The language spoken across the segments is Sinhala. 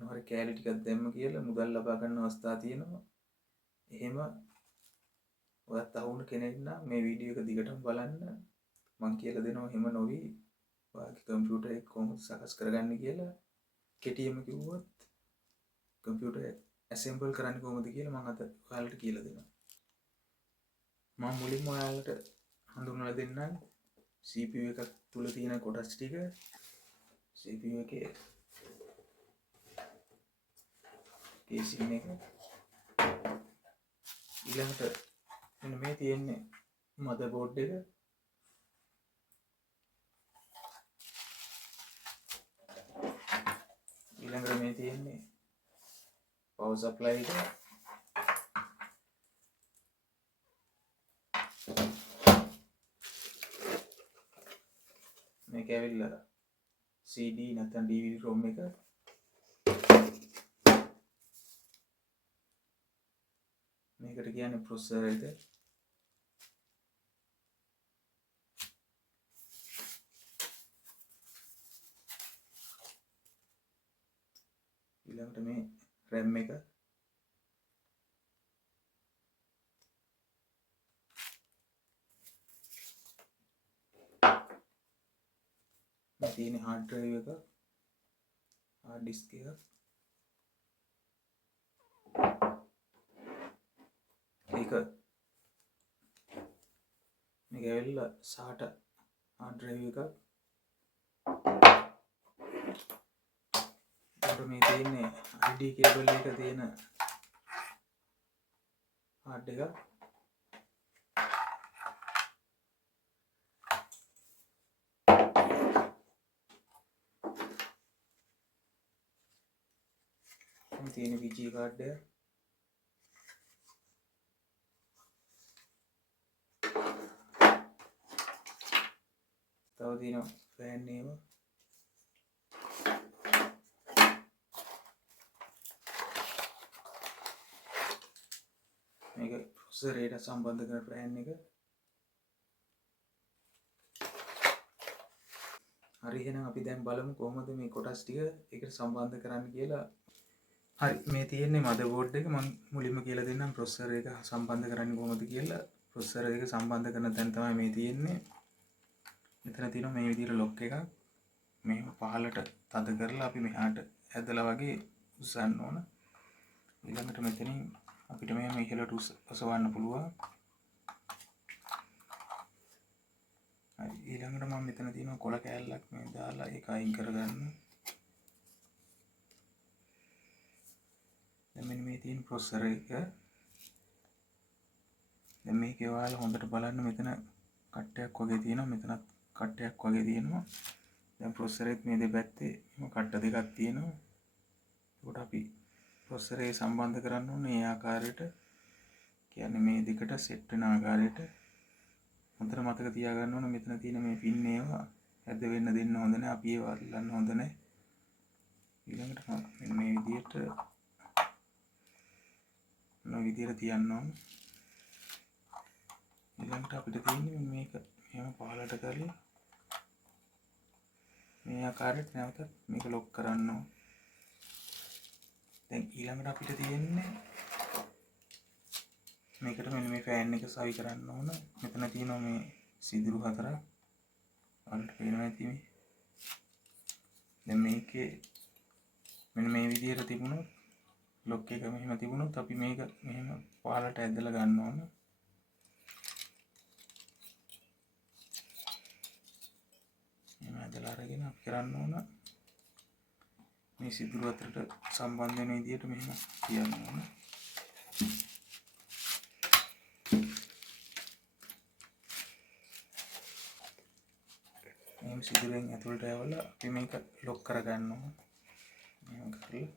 මොනවාරි කෑලි ටිකක් දැම්ම කියලා මුදල් ලබා ගන්න අවස්ථා තියෙනවා. එහෙම ඔයත් අහුණු කෙනෙක් නම් මේ වීඩියෝ එක දිගටම බලන්න. මම කියලා දෙනවා එහෙම නොවි ඔයාගේ කම්පියුටර් එක කොහොමද සකස් කරගන්නේ කියලා. කෙටියෙන්ම කිව්වොත් කම්පියුටර් ඇසෙම්බල් කරන්නේ කොහොමද කියලා මම අද ඔයාලට කියලා දෙනවා. මම මුලින්ම ඔයාලට හඳුන්වලා දෙන්නම් CPU එකක් තුල තියෙන කොටස් ටික. CPU එකේ කේසින් එක ඊළඟට මෙන්න මේ තියෙන්නේ මදර්බෝඩ් එක. ඊළඟට මේ තියෙන්නේ පවර් සප්ලයි එක. මේක ඇවිල්ලා CD නැත්නම් DVD ROM එක. මේකට කියන්නේ ප්‍රොසෙසර් එක. ඊළඟට මේ RAM එක. මේ තියෙන hard drive එක, hard disk එක. මේක ඇවිල්ලා SATA hard drive එක. මේ තියෙන්නේ ID cable එක තියෙන hard එක. මේ තියෙන VGA card එක. තව තියෙනවා fan එක. මේක ප්‍රොසෙසර් එකට සම්බන්ධ කරන fan එක. හරි, එහෙනම් අපි දැන් බලමු කොහොමද මේ කොටස් ටික එකට සම්බන්ධ කරන්න කියලා. හරි, මේ තියෙන්නේ මදර්බෝඩ් එක. මම මුලින්ම කියලා දෙන්නම් ප්‍රොසෙසර් එක සම්බන්ධ කරන්නේ කොහොමද කියලා. ප්‍රොසෙසර් එක සම්බන්ධ කරන තැන තමයි මේ තියෙන්නේ. මෙතන තියෙනවා මේ විදිහට ලොක් එකක්. මේක පහළට තද කරලා අපි මෙහාට ඇදලා වගේ උස්සන්න ඕන. ඊළඟට මෙතනින් අපිට මෙහෙම ඉහළට ඔසවන්න පුළුවන්. හරි, ඊළඟට මම මෙතන තියෙන කොළ කෑල්ලක් මේ දාලා ඒක අයින් කරගන්න. දැන් මෙන්න මේ තියෙන ප්‍රොසෙසර් එක. දැන් මේකේ ඔයාලා හොඳට බලන්න මෙතන කට්ටයක් වගේ තියෙනවා. මෙතනත් කට්ටයක් වගේ තියෙනවා. දැන් ප්‍රොසෙසරෙත් මේ දෙපැත්තේ කට්ට දෙකක් තියෙනවා. ඒකට අපි ප්‍රොසෙසරේ සම්බන්ධ කරන්න ඕනේ මේ ආකාරයට. කියන්නේ මේ දෙකට සෙට් වෙන ආකාරයට. හොඳට මතක තියාගන්න ඕනේ මෙතන තියෙන මේ පින් ඒවා ඇද වෙන්න දෙන්න හොඳ නැහැ. අපි ඒවා අල්ලන්න හොඳ නැහැ. ඊළඟට මෙන්න මේ විදිහට තියන්න ඕනේ. ඊළඟට අපිට තියෙන්නේ මේක එහෙම පහළට කරලා මේ ආකාරයට නැවත මේක ලොක් කරන්න ඕනේ. දැන් ඊළඟට අපිට තියෙන්නේ මේකට මෙන්න මේ ෆෑන් එක සවි කරන්න ඕන. මෙතන තියෙනවා මේ සිදුරු හතරක්. ඔයාලට පේනවා ඇති මේ. දැන් මේකේ මෙන්න මේ විදිහට තිබුණොත් ලොක් එක මෙහෙම තිබුණොත් අපි මේක මෙහෙම පහළට ඇදලා ගන්න ඕන. මෙහෙම ඇදලා අරගෙන අපි කරන්න ඕන මේ සිදුරු අතරට සම්බන්ධ වෙන විදිහට මෙහෙම තියන්න ඕන. මේ සිදුරෙන් ඇතුළට ඇවලා අපි මේක ලොක් කරගන්න ඕන. මෙහෙම කරලා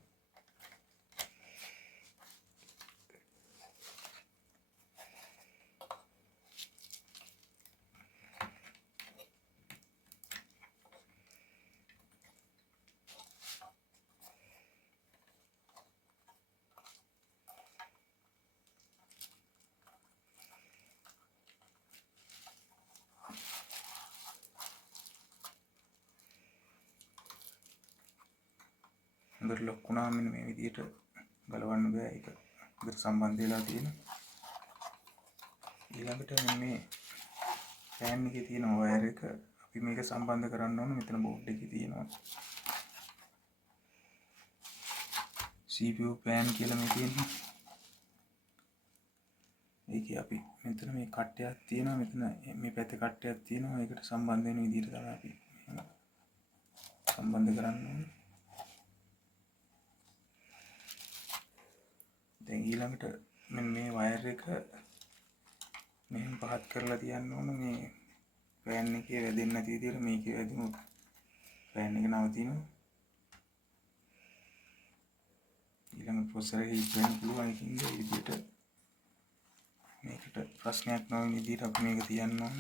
හොඳට ලොක් වුණා. මෙන්න මේ විදිහට ගලවන්න බෑ. ඒක හොඳට සම්බන්ධ වෙලා තියෙනවා. ඊළඟට මේ ෆෑන් එකේ තියෙන වයර් එක අපි මේක සම්බන්ධ කරන්න ඕන. මෙතන බෝඩ් එකේ තියෙනවා CPU ෆෑන් කියලා මේ තියෙනවා. ඒකේ අපි මෙතන මේ කට්ටයක් තියෙනවා. මෙතන මේ පැත්තේ කට්ටයක් තියෙනවා. ඒකට සම්බන්ධ වෙන විදිහට තමයි අපි සම්බන්ධ කරන්න ඕනේ. දැන් ඊළඟට මේ වයර් එක මෙහෙම පහත් කරලා තියන්න ඕන. මේ ෆෑන් එකේ වැදෙන්නේ නැති විදිහට මේකේ වැදුණොත් ෆෑන් එක නවතිනවා. ඊළඟ ප්‍රොසෙසර් එක හීට් වෙන්න පුළුවන්. ඒකින්ද මේ විදිහට මේකට ප්‍රශ්නයක් නොවන විදිහට අපි මේක තියන්න ඕන.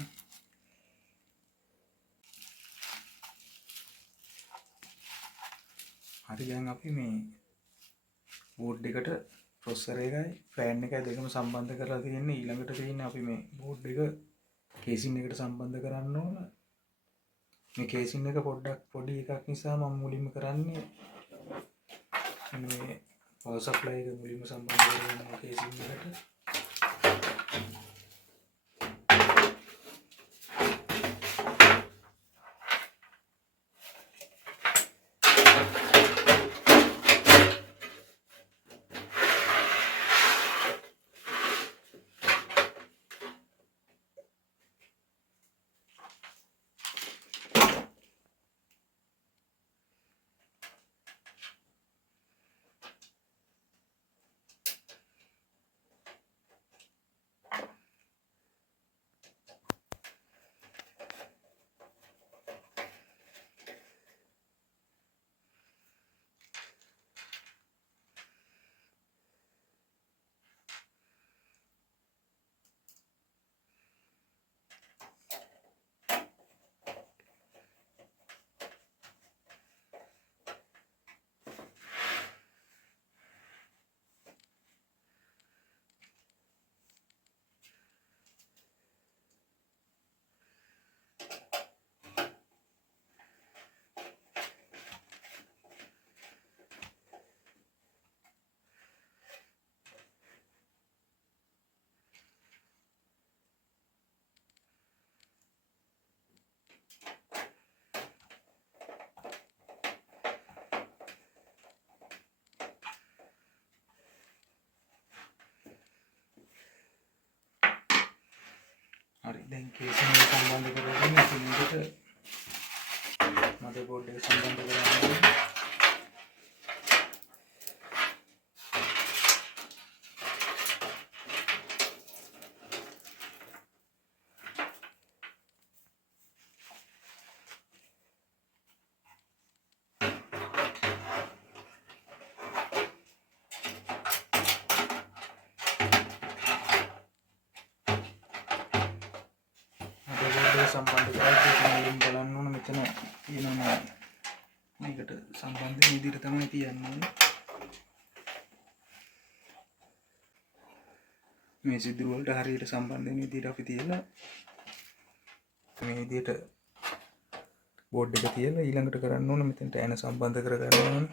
හරි දැන් අපි මේ බෝඩ් එකට ප්‍රොසෙසර් එකයි ෆෑන් එකයි දෙකම සම්බන්ධ කරලා තියෙන්නේ. ඊළඟට තියෙන්නේ අපි මේ බෝඩ් එක කේසින් එකට සම්බන්ධ කරන්න ඕන. මේ කේසින් එක පොඩි එකක් නිසා මම මුලින්ම කරන්නේ මේ පවර් සප්ලයි එක මුලින්ම සම්බන්ධ කරගන්නවා කේසින් එකට. හරි දැන් කේසින් එක සම්බන්ධ කරගෙන ඉතින්කට මදර් බෝඩ් එක සම්බන්ධ කරගන්න. සම්බන්ධ කරලා මුලින් බලන්න ඕන. මෙතන තියෙනවා මේකට සම්බන්ධ වෙන විදිහට තමයි තියන්නේ. මේ සිදුරු වලට හරියට සම්බන්ධ වෙන විදිහට අපි තියලා මේ විදිහට බෝඩ් එක තියලා ඊළඟට කරන්න ඕන මෙතනට ඇන සම්බන්ධ කරගන්න ඕන.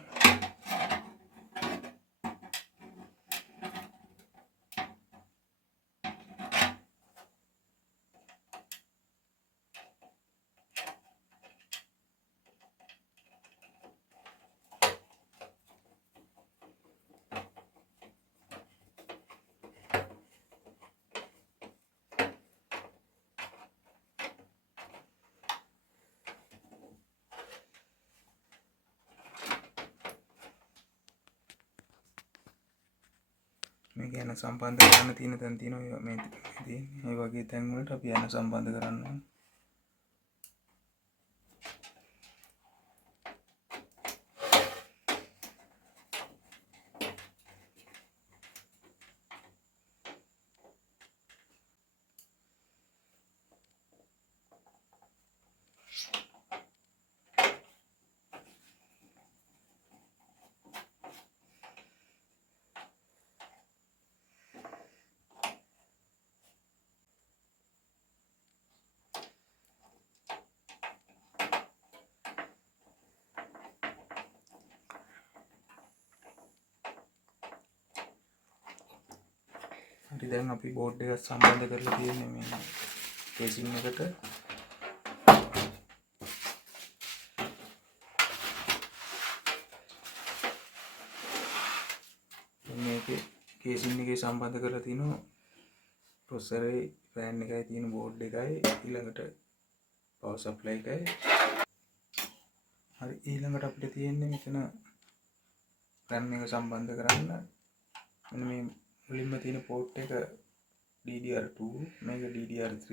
මේක යන සම්බන්ධ කරන්න තියෙන තැන් තියෙනවා මේ තියෙන්නේ. ඒ වගේ තැන් වලට අපි යන සම්බන්ධ කරන්න ඕනේ. හරි දැන් අපි බෝඩ් එක සම්බන්ධ කරලා තියෙන්නේ මේ කේසින් එකට. මේකේ කේසින් එකේ සම්බන්ධ කරලා තිනවා ප්‍රොසෙසරේ ෆෑන් එකයි තියෙන බෝඩ් එකයි ඊළඟට පවර් සප්ලයි එකයි. හරි ඊළඟට අපිට තියෙන්නේ මෙතන RAM එක සම්බන්ධ කරන්න මෙන්න මේ මුලින්ම තියෙන පෝට් එක DDR2 මේක DDR3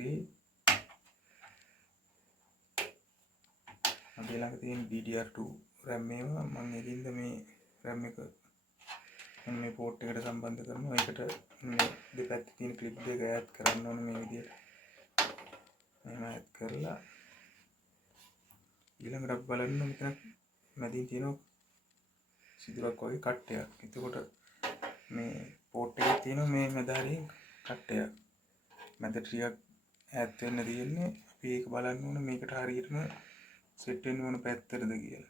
අපි ළඟ තියෙන DDR2 RAM එකම මම එකින්ද මේ RAM එක මේ පෝට් එකට සම්බන්ධ කරනවා. ඒකට මේ දෙපැත්තේ තියෙන ක්ලිප් දෙක ඈඩ් කරන්න ඕනේ මේ විදිහට. එහෙම ඈඩ් කරලා ඊළඟට අපි බලන්න මෙතන මැදින් තියෙන සිදුරක් වගේ කට්ටයක්. එතකොට මේ පෝට් එකේ තියෙන මේ මැදාරින් කට්ටයක්. මැද ටිකක් ඈත් වෙන්න තියෙන්නේ. අපි ඒක බලන්න ඕනේ මේකට හරියටම සෙට් වෙන්න ඕන පැත්තටද කියලා.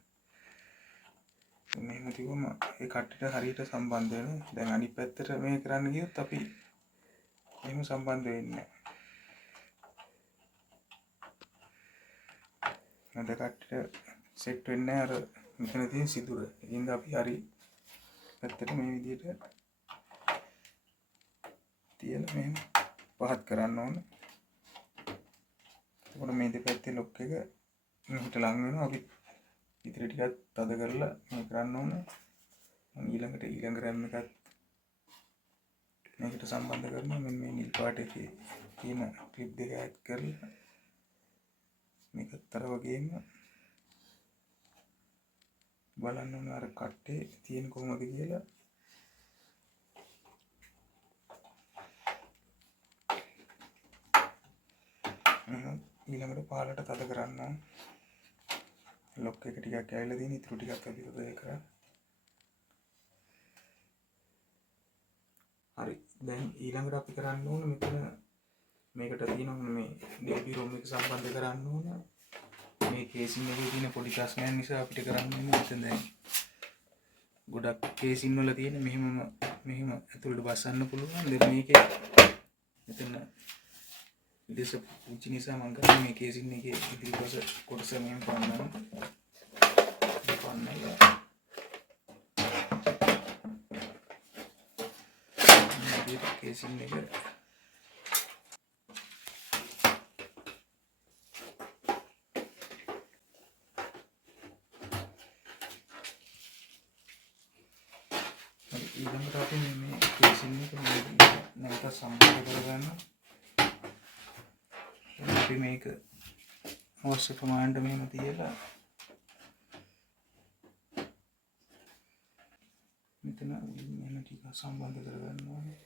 මෙහෙම තිබුම ඒ කට්ටට හරියට සම්බන්ධ වෙනවා. දැන් අනිත් පැත්තට මේ කරන්න ගියොත් අපි එහෙම සම්බන්ධ වෙන්නේ නැහැ. මැද කට්ටට සෙට් වෙන්නේ අර මෙතන තියෙන සිදුර. ඒකින්ද අපි හරි පැත්තට මේ විදිහට තියලා මෙහෙම පහත් කරන්න ඕනේ. එතකොට මේ දෙපැත්තේ ලොක් එක මෙහෙට ලං වෙනවා. අපි ඉතිරි ටිකක් තද කරලා මේ කරන්න ඕනේ. ඊළඟට ඊළඟ RAM එකත් මේකට සම්බන්ධ කරනවා. මෙන්න මේ නිල් පාට එකේ තියෙන ක්ලිප් දෙක ඈඩ් කරලා මේකත් අර වගේම බලන්න ඕනේ අර කට්ටේ තියෙන කොහොමද කියලා. ඊළඟට පාලට තද කරන්න ඕනේ. ලොක් එක ටිකක් ඇවිල්ලා තියෙන ඉතුරු ටිකක් අපි තද කරා. හරි දැන් ඊළඟට අපි කරන්න ඕනේ මෙතන මේකට තියෙනවා මේ DB ROM එක සම්බන්ධ කරන්න ඕනේ. මේ කේසින් එකේ තියෙන පොඩි ප්‍රශ්නයක් නිසා අපිට කරන්න වෙන්නේ මෙතන දැන් ගොඩක් කේසින් වල තියෙන මෙහෙම ඇතුළට බස්සන්න පුළුවන්. දැන් මේකේ මෙතන ඉතින් පුංචි නිසා මම කරන්නේ මේ කේසින් එකේ ඉතිරි කොටස මෙහෙම පන්නනවා. කේසින් එක ඊළඟට අපි මේ කේසින් එක නැවත සම්බන්ධ කරගන්න. අපි මේක අවශ්‍ය ප්‍රමාණයට මෙහෙම තියලා මෙතන මෙන්න ටික සම්බන්ධ කරගන්න ඕනේ.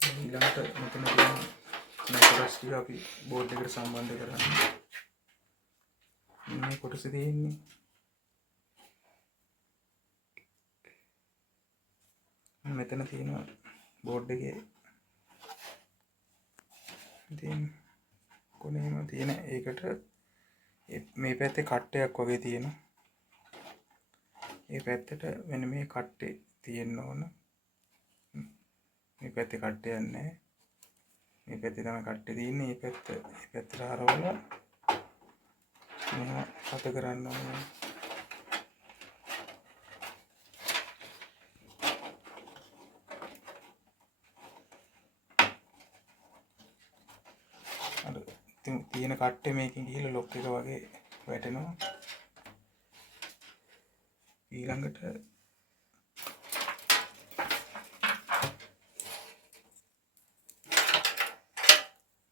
ඊළඟට මෙතන තියෙන කොටස් ටික අපි බෝඩ් එකට සම්බන්ධ කරගන්න. මේ කොටස තියෙන්නේ මෙතන තියෙනවා බෝඩ් එකේ තියෙන කොනේම තියෙන ඒකට මේ පැත්තේ කට්ටයක් වගේ තියෙනවා. ඒ පැත්තට මෙන්න මේ කට්ටේ තියෙන්න ඕන. මේ පැත්තේ කට්ටයක් නැහැ. මේ පැත්තේ තමයි කට්ටේ තියෙන්නේ. මේ පැත්තට හරවලා මෙහෙම පත කරන්න ඕනේ. අර තියෙන කට්ටේ මේකෙන් ගිහලා ලොක් එක වගේ වැටෙනවා. ඊළඟට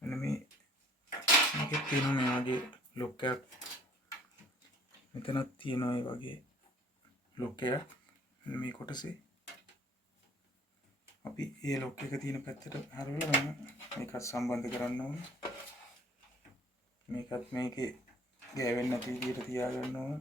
මෙන්න මේකේ තියෙන මේ වගේ ලොක් එකක් මෙතනක් තියෙනවා. ඒ වගේ ලොක් එකක් මේ කොටසේ අපි ඒ ලොක් එක තියෙන පැත්තට හරවලා මේකත් සම්බන්ධ කරන්න ඕනේ. මේකත් මේකේ ගෑවෙන්නේ නැති විදිහට තියාගන්න ඕනේ.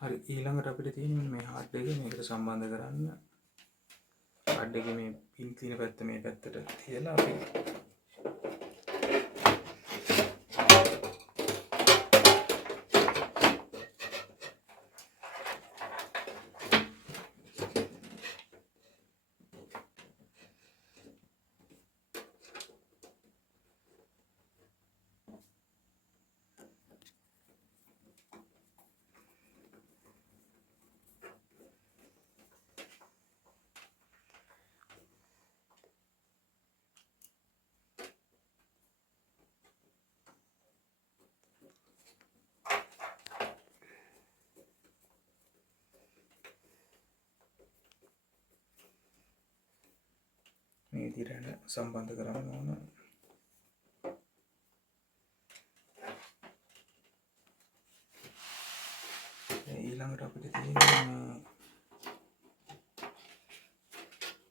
හරි ඊළඟට අපිට තියෙන්නේ මේ හાર્ඩ් එක මේකට සම්බන්ධ කරන්න. හાર્ඩ් එකේ මේ පින් තියෙන පැත්ත මේ පැත්තට තියලා අපි මේ විදිහට සම්බන්ධ කරන්න ඕන. ඊළඟට අපිට තියෙන්නේ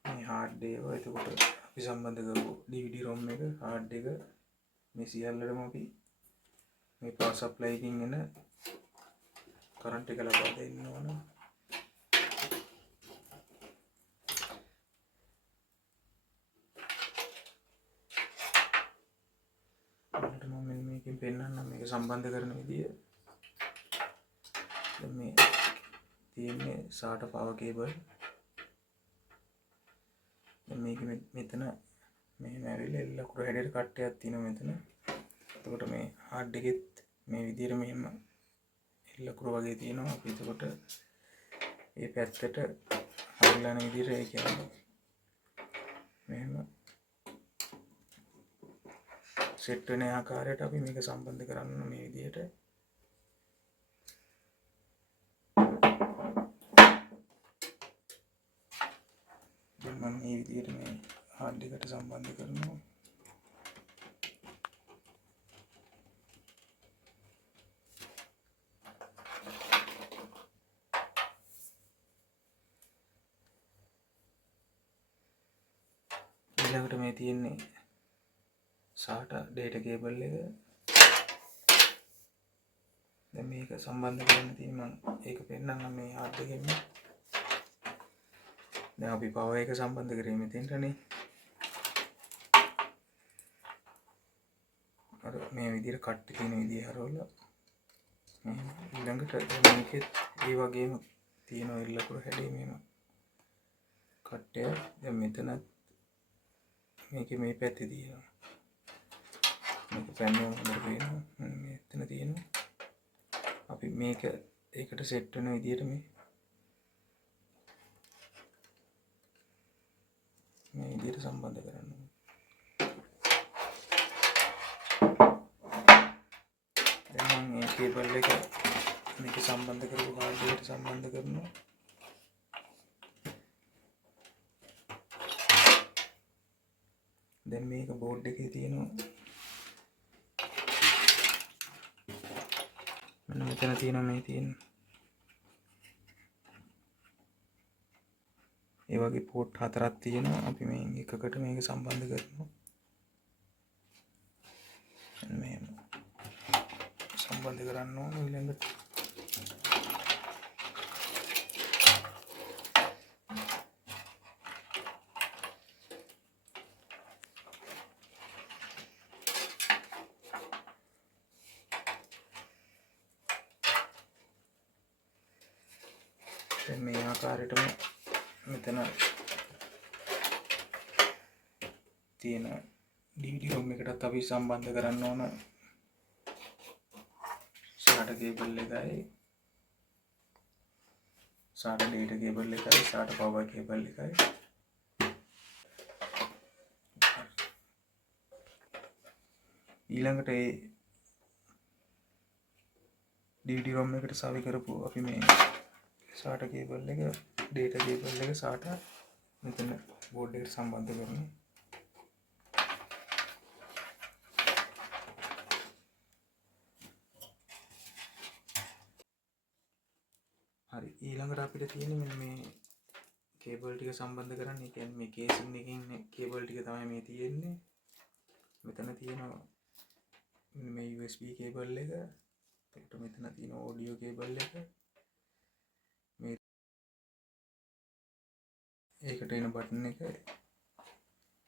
මේ හાર્ඩ් එක. එතකොට අපි සම්බන්ධ කරපු DVD ROM එක හાર્ඩ් එක මේ සියල්ලටම අපි මේ පවර් සප්ලයි එකකින් එන කරන්ට් එක ලබා දෙන්න ඕන. මේකෙන් පෙන්නන්න මේක සම්බන්ධ කරන විදිය. දැන් මේ තියෙන්නේ SATA power cable. දැන් මේක මෙතන මෙහෙම ඇවිල්ලා එල් ලකුණු හැඩයට කට්ටයක් තියෙනවා මෙතන. එතකොට මේ හાર્ඩ් එකෙත් මේ විදියට මෙහෙම එල් ලකුණු වගේ තියෙනවා. අපි එතකොට මේ පැත්තට හරියන විදියට ඒ කියන්නේ මෙහෙම සෙට් වෙන ආකාරයට අපි මේක සම්බන්ධ කරන්න මේ විදිහට. දැන් මම මේ විදිහට මේ හાર્ඩ් එකට සම්බන්ධ කරනවා. ඊළඟට මේ තියෙන්නේ SATA data cable එක. දැන් මේක සම්බන්ධ කරන්න තියෙන මම ඒක පෙන්නන්නම් මේ හાર્ඩ් එකෙන්. දැන් අපි පවර් එක සම්බන්ධ කරේ මෙතෙන්ටනේ. අර මේ විදිහට කට් තියෙන විදිහ හරවලා ඊළඟට මේකෙත් ඒ වගේම තියෙන එල් ලකුණු හැඩේ මෙහෙම කට්ටය. දැන් මෙතනත් මේකේ මේ පැත්තේ තියෙනවා. මේක පැන්නුවම හොඳට පේනවා. මෙතන තියෙනවා. අපි මේක ඒකට සෙට් වෙන විදිහට මේ විදිහට සම්බන්ධ කරන්න ඕනේ. දැන් මම මේ කේබල් එක මේක සම්බන්ධ කරපු හાર્ඩ් එකට සම්බන්ධ කරනවා. දැන් මේක බෝඩ් එකේ තියෙනවා. මෙතන තියෙනවා මේ තියෙන ඒ වගේ පෝට් 4ක් තියෙනවා. අපි මේ එකකට මේක සම්බන්ධ කරනවා. මෙහෙම සම්බන්ධ කරන්න ඕනේ. ඊළඟට දැන් මේ ආකාරයටම මෙතන තියෙන DVD ROM එකටත් අපි සම්බන්ධ කරන්න ඕන SATA cable එකයි SATA data cable එකයි SATA power cable එකයි ඊළඟට ඒ DVD ROM එකට සවි කරපු අපි මේ SATA cable එක data cable එක SATA මෙතන board එකට සම්බන්ධ කරනවා. හරි ඊළඟට අපිට තියෙන්නේ මෙන්න මේ cable ටික සම්බන්ධ කරන්න. ඒ කියන්නේ මේ casing එකේ ඉන්න cable ටික තමයි මේ තියෙන්නේ. මෙතන තියෙනවා මේ USB cable එක. එතකොට මෙතන තියෙන audio cable එක. මේ ඒකට එන බටන් එක.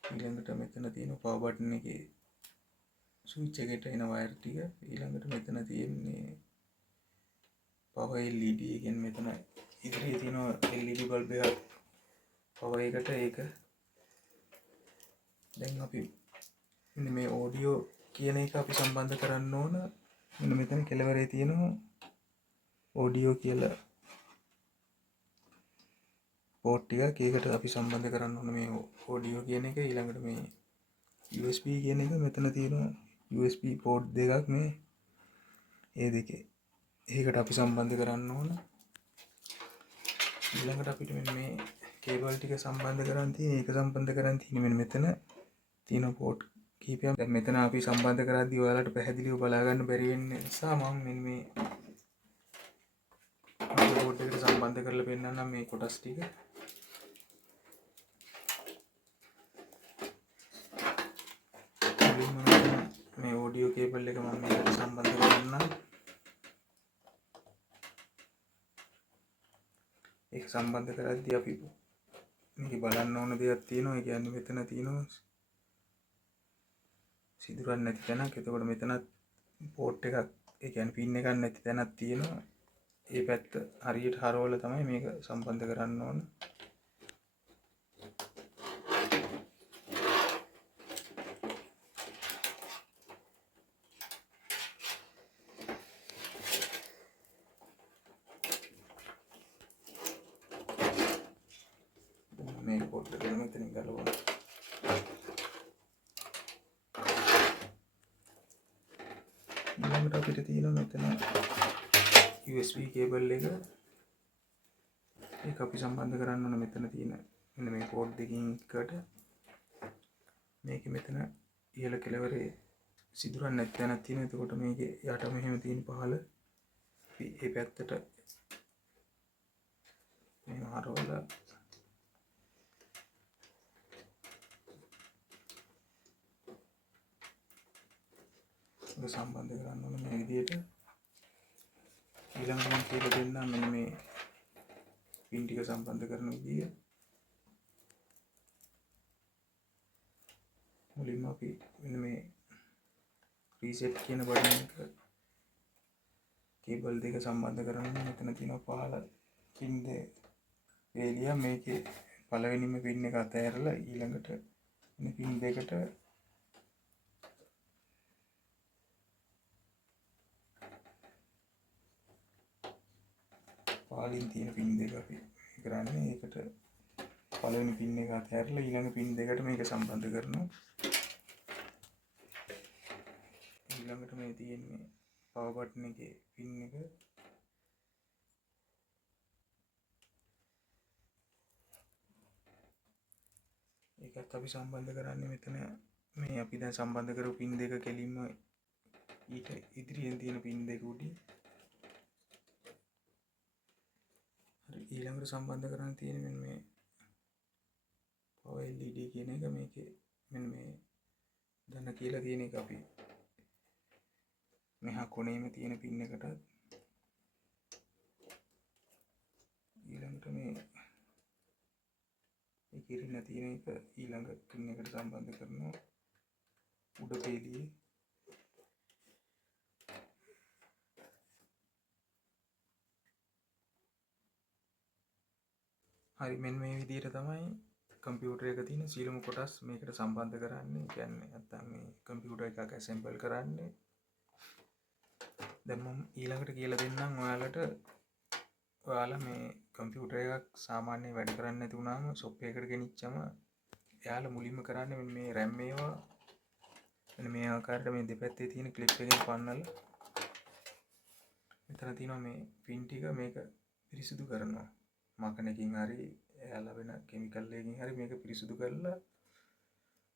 ඊළඟට මෙතන තියෙන power button එකේ switch එකට එන wire ටික. ඊළඟට මෙතන තියෙන්නේ power LED. ඒ කියන්නේ මෙතන ඉදිරියේ තියෙන LED bulb එකක් power එකට ඒක. දැන් අපි මෙන්න මේ audio කියන එක අපි සම්බන්ධ කරන්න ඕන. මෙන්න මෙතන කෙළවරේ තියෙනවා audio කියලා port ටිකක්. ඒකට අපි සම්බන්ධ කරන්න ඕන මේ audio කියන එක. ඊළඟට මේ USB කියන එක මෙතන තියෙනවා USB port දෙකක් මේ ඒ දෙකේ. ඒකට අපි සම්බන්ධ කරන්න ඕන. ඊළඟට අපිට මෙන්න මේ cable ටික සම්බන්ධ කරන් තියෙන ඒක සම්බන්ධ කරන් තියෙන මෙන්න මෙතන තියෙන port කීපයක්. දැන් මෙතන අපි සම්බන්ධ කරද්දී ඔයාලට පැහැදිලිව බලා ගන්න බැරි වෙන නිසා මම මෙන්න මේ board එකට සම්බන්ධ කරලා පෙන්නන්නම් මේ කොටස් ටික. මේ audio cable එක මම මේකට සම්බන්ධ කරන්නම්. ඒක සම්බන්ධ කරද්දී අපි මේක බලන්න ඕන දෙයක් තියෙනවා. ඒ කියන්නේ මෙතන තියෙනවා සිදුරක් නැති තැනක්. එතකොට මෙතනත් port එකක් ඒ කියන්නේ pin එකක් නැති තැනක් තියෙනවා. ඒ පැත්ත හරියට හරවලා තමයි මේක සම්බන්ධ කරන්න ඕන. මේ port එක මෙතනින් ගලවන්න. ඊළඟට අපිට තියෙනවා මෙතන USB cable එක. ඒක අපි සම්බන්ධ කරන්න ඕන මෙතන තියෙන මෙන්න මේ port දෙකකින් එකට. මේක මෙතන ඉහළ කෙළවරේ සිදුරක් නැති තැනක් තියෙනවා. එතකොට මේකේ යට මෙහෙම තියෙන පහළ මේ පැත්තට මෙහෙම හරවලා සම්බන්ධ කරන්න ඕන මේ විදිහට. ඊළඟට මම කියලා දෙන්නම් මෙන්න මේ pin ටික සම්බන්ධ කරන විදිය. මුලින්ම අපි මෙන්න මේ reset කියන බටන් එක cable දෙක සම්බන්ධ කරනවා. මෙතන තියෙනවා පහළ pin දෙක වේලිය. මේකේ පළවෙනිම pin එක අතහැරලා ඊළඟට මේ pin දෙකට පාලින් තියෙන pin දෙක අපි කරන්නේ. ඒකට පළවෙනි pin එක අතහැරලා ඊළඟ pin දෙකට මේක සම්බන්ධ කරනවා. ඊළඟට මේ තියෙන්නේ power button එකේ pin එක. ඒකත් අපි සම්බන්ධ කරන්නේ මෙතන මේ අපි දැන් සම්බන්ධ කරපු pin දෙක කෙලින්ම ඊට ඉදිරියෙන් තියෙන pin දෙක උඩින්. හරි ඊළඟට සම්බන්ධ කරන්න තියෙන මෙන්න මේ power LED කියන එක. මේකේ මෙන්න මේ දන්න කියලා තියෙන එක අපි මෙහා කොනේම තියෙන pin එකටත් ඊළඟට මේ ඉරින තියෙන එක ඊළඟ pin එකට සම්බන්ධ කරනවා උඩ පෙළියේ. හරි මෙන්න මේ විදිහට තමයි කම්පියුටර් එක තියෙන සියලුම කොටස් මේකට සම්බන්ධ කරන්නේ. කියන්නේ නැත්තම් මේ කම්පියුටර් එකක් ඇසෙම්බල් කරන්නේ. දැන් මම ඊළඟට කියලා දෙන්නම් ඔයාලට. ඔයාලා මේ කම්පියුටර් එකක් සාමාන්‍යයෙන් වැඩ කරන්නේ නැති වුණාම ෂොප් එකකට ගෙනිච්චම එයාලා මුලින්ම කරන්නේ මේ RAM ඒවා මෙන්න මේ ආකාරයට මේ දෙපැත්තේ තියෙන ක්ලිප් එකෙන් පන්නලා මෙතන තියෙනවා මේ පින් ටික මේක පිරිසිදු කරනවා. මකනකින් හරි එයාලා වෙන කෙමිකල් එකකින් හරි මේක පිරිසිදු කරලා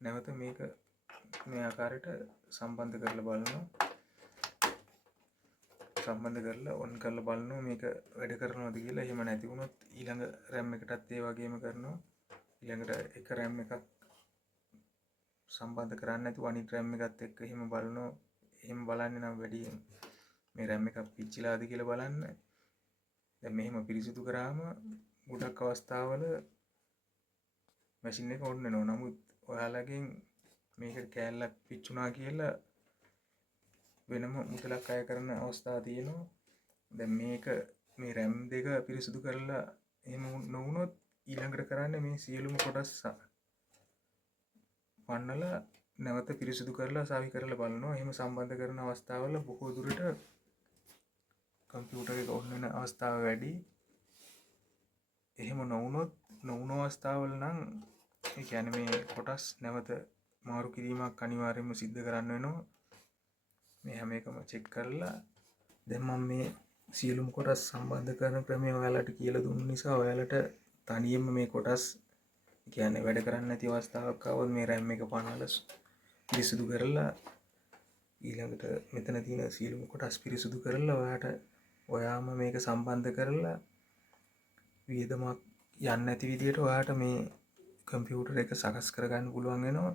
නැවත මේක මේ ආකාරයට සම්බන්ධ කරලා බලනවා. සම්බන්ධ කරලා ඔන් කරලා බලනවා මේක වැඩ කරනවද කියලා. එහෙම නැති වුණොත් ඊළඟ RAM එකටත් ඒ වගේම කරනවා. ඊළඟට එක RAM එකක් සම්බන්ධ කරන්නේ නැතුව අනිත් RAM එකත් එක්ක එහෙම බලනවා. එහෙම බලන්නේ නම් වැඩියෙන් මේ RAM එකක් පිච්චිලාද කියලා බලන්න. දැන් මෙහෙම පිරිසිදු කරාම ගොඩක් අවස්ථාවල මැෂින් එක ඔන් වෙනවා. නමුත් ඔයාලගෙන් මේක කෑල්ලක් පිච්චුණා කියලා වෙනම මුදලක් අය කරන අවස්ථා තියෙනවා. දැන් මේක මේ RAM දෙක පිරිසිදු කරලා එහෙම නොවුනොත් ඊළඟට කරන්නේ මේ සියලුම කොටස් පන්නලා නැවත පිරිසිදු කරලා සාවි කරලා බලනවා. එහෙම සම්බන්ධ කරන අවස්ථාවල බොහෝ දුරට කම්පියුටර් එක ඔන් වෙන අවස්ථාව වැඩි. එහෙම නොවුන අවස්ථාවල නම් ඒ කියන්නේ මේ කොටස් නැවත මාරු කිරීමක් අනිවාර්යයෙන්ම සිද්ධ කරන්න වෙනවා. මේ හැම එකම චෙක් කරලා දැන් මම මේ සියලුම කොටස් සම්බන්ධ කරන ක්‍රමය ඔයාලට කියලා දුන්න නිසා ඔයාලට තනියම මේ කොටස් කියන්නේ වැඩ කරන්නේ නැති අවස්ථාවක් ආවොත් මේ RAM එක පනවලා පිරිසිදු කරලා ඊළඟට මෙතන තියෙන සියලුම කොටස් පිරිසිදු කරලා ඔයාම මේක සම්බන්ධ කරලා වියදමක් යන්නේ නැති විදිහට ඔයාට මේ කම්පියුටර් එක සකස් කරගන්න පුළුවන් වෙනවා.